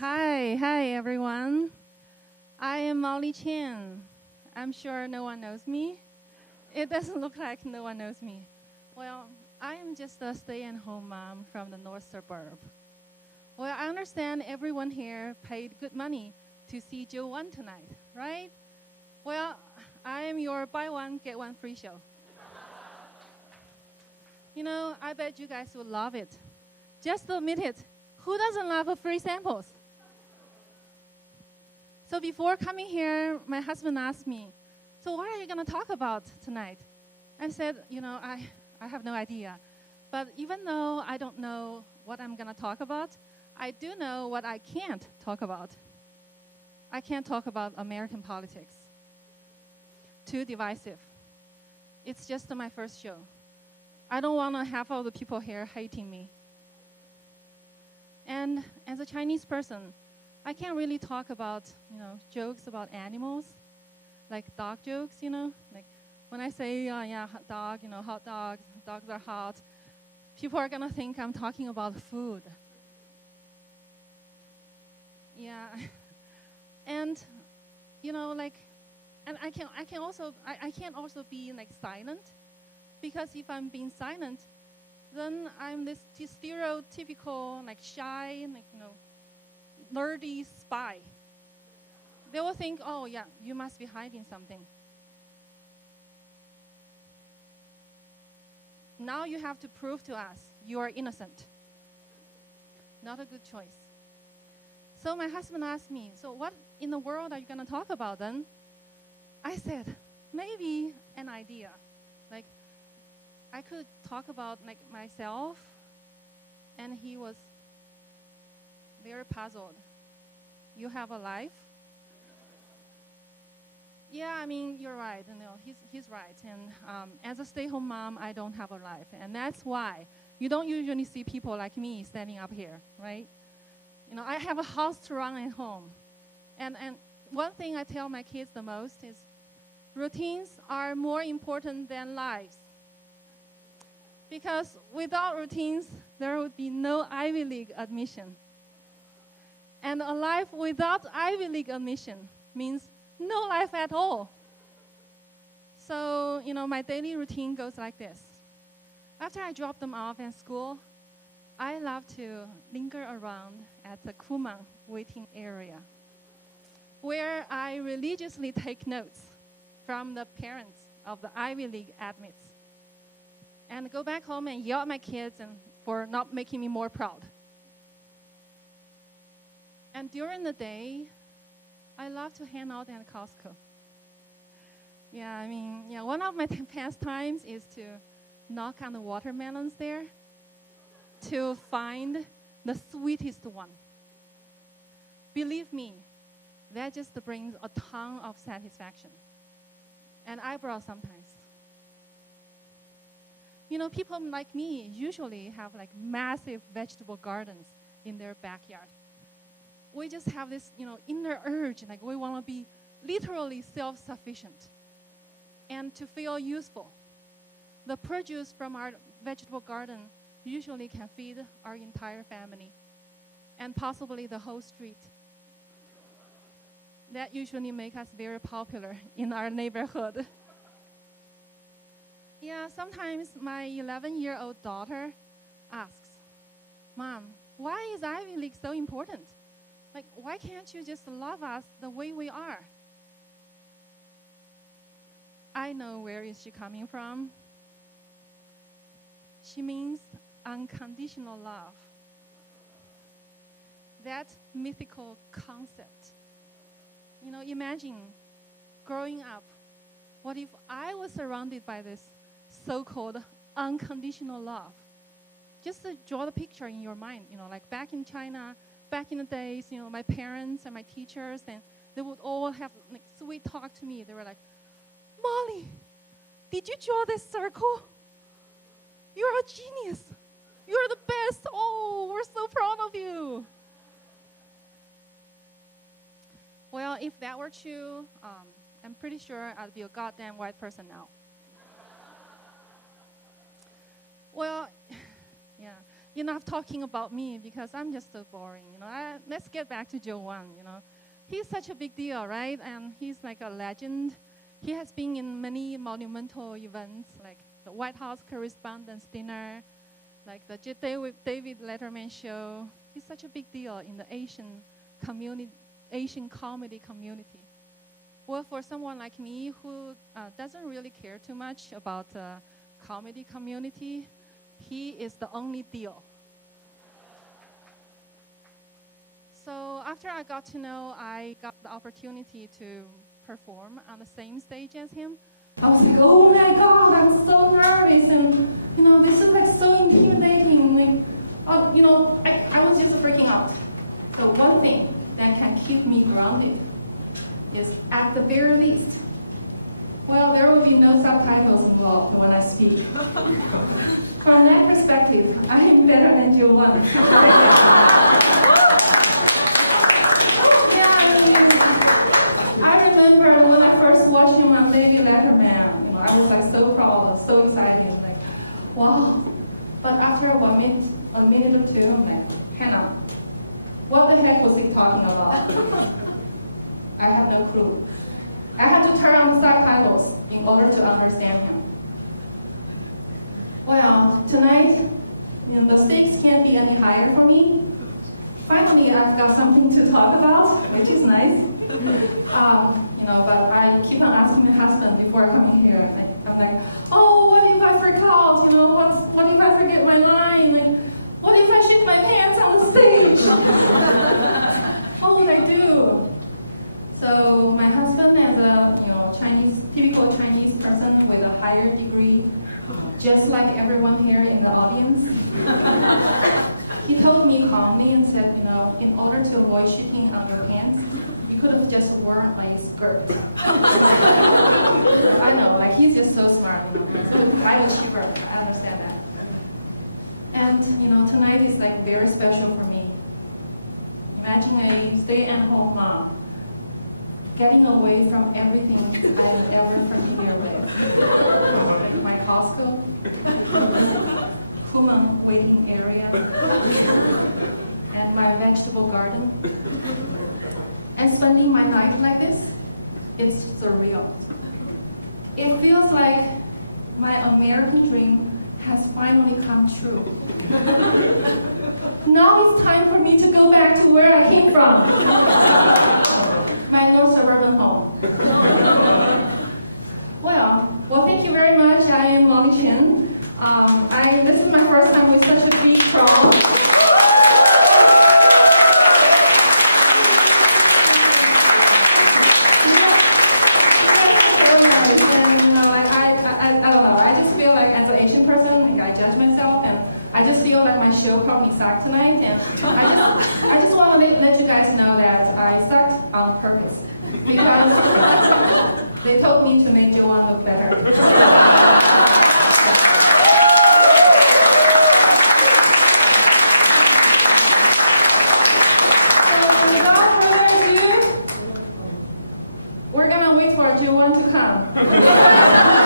Hi everyone. I am Molly Chen. I'm sure no one knows me. It doesn't look like no one knows me. Well, I am just a stay-at-home mom from the north suburb. Well, I understand everyone here paid good money to see Joe 1 tonight, right? Well, I am your buy one, get one free show. I bet you guys will love it. Just admit it. Who doesn't love a free samples? So before coming here, my husband asked me, so what are you going to talk about tonight? I said, I have no idea. But even though I don't know what I'm going to talk about, I do know what I can't talk about. I can't talk about American politics. Too divisive. It's just my first show. I don't want to have all the people here hating me. And as a Chinese person, I can't really talk about, jokes about animals, like dog jokes, Like when I say, hot dog, hot dogs are hot, people are going to think I'm talking about food. Yeah. And, and I can't also be like silent, because if I'm being silent, then I'm this stereotypical, like shy, nerdy spy. They will think, oh yeah, you must be hiding something. Now you have to prove to us you are innocent. Not a good choice. So my husband asked me, so what in the world are you going to talk about then? I said, maybe an idea. Like, I could talk about myself, and he was very puzzled. You have a life? Yeah, you're right. He's right. And as a stay-home mom, I don't have a life, and that's why you don't usually see people like me standing up here, right? I have a house to run at home, and one thing I tell my kids the most is, routines are more important than lives. Because without routines, there would be no Ivy League admission. And a life without Ivy League admission means no life at all. So, my daily routine goes like this. After I drop them off at school, I love to linger around at the Kumang waiting area, where I religiously take notes from the parents of the Ivy League admits, and go back home and yell at my kids for not making me more proud. And during the day, I love to hang out at Costco. One of my pastimes is to knock on the watermelons there to find the sweetest one. Believe me, that just brings a ton of satisfaction. And eyebrows sometimes. People like me usually have massive vegetable gardens in their backyard. We just have this, inner urge, we want to be literally self-sufficient and to feel useful. The produce from our vegetable garden usually can feed our entire family and possibly the whole street. That usually makes us very popular in our neighborhood. Yeah, sometimes my 11-year-old daughter asks, Mom, why is Ivy League so important? Why can't you just love us the way we are? I know where is she coming from. She means unconditional love. That mythical concept. Imagine growing up, what if I was surrounded by this so-called unconditional love? Just to draw the picture in your mind, back in China, back in the days, my parents and my teachers, and they would all have sweet talk to me. They were like, Molly, did you draw this circle? You're a genius. You're the best. Oh, we're so proud of you. Well, if that were true, I'm pretty sure I'd be a goddamn white person now. Well, yeah. enough talking about me because I'm just so boring. Let's get back to Wong. He's such a big deal, right? And he's like a legend. He has been in many monumental events, like the White House Correspondents' Dinner, like the David Letterman show. He's such a big deal in the Asian comedy community. Well, for someone like me who doesn't really care too much about the comedy community, he is the only deal. So after I got to know, I got the opportunity to perform on the same stage as him. I was like, oh my God, I'm so nervous, and this is like so intimidating. Like, I was just freaking out. So one thing that can keep me grounded is, at the very least, well, there will be no subtitles involved when I speak. From that perspective, I am better than Wong. I remember when I first watched him on David Letterman, I was like so proud, so excited, like, wow. But after a minute or two, I'm like, Hannah, what the heck was he talking about? I have no clue. I had to turn on the subtitles in order to understand him. Well, tonight, the stakes can't be any higher for me. Finally, I've got something to talk about, which is nice. But I keep on asking my husband before coming here. I'm like, oh, what if I freak out? What if I forget my line? Like, what if I shit my pants on the stage? What would I do? So my husband, as a typical Chinese person with a higher degree, just like everyone here in the audience, he told me calmly and said, in order to avoid shitting on your pants, you could have just worn a skirt. I know, like, he's just so smart. So I was shiver. I understand that. And tonight is like very special for me. Imagine a stay-at-home mom getting away from everything I'm ever familiar with. My Costco, Kumon waiting area, and my vegetable garden. And spending my life like this, it's surreal. It feels like my American dream has finally come true. Now it's time for me to go back to where I came from. My North Suburban home. Well, thank you very much. I am Chen. This is my first time with such a big crowd. I just feel like my show probably sucked tonight, and I just want to let you guys know that I sucked on purpose, because they told me to make Wong look better. So without further ado, we're gonna wait for Wong to come.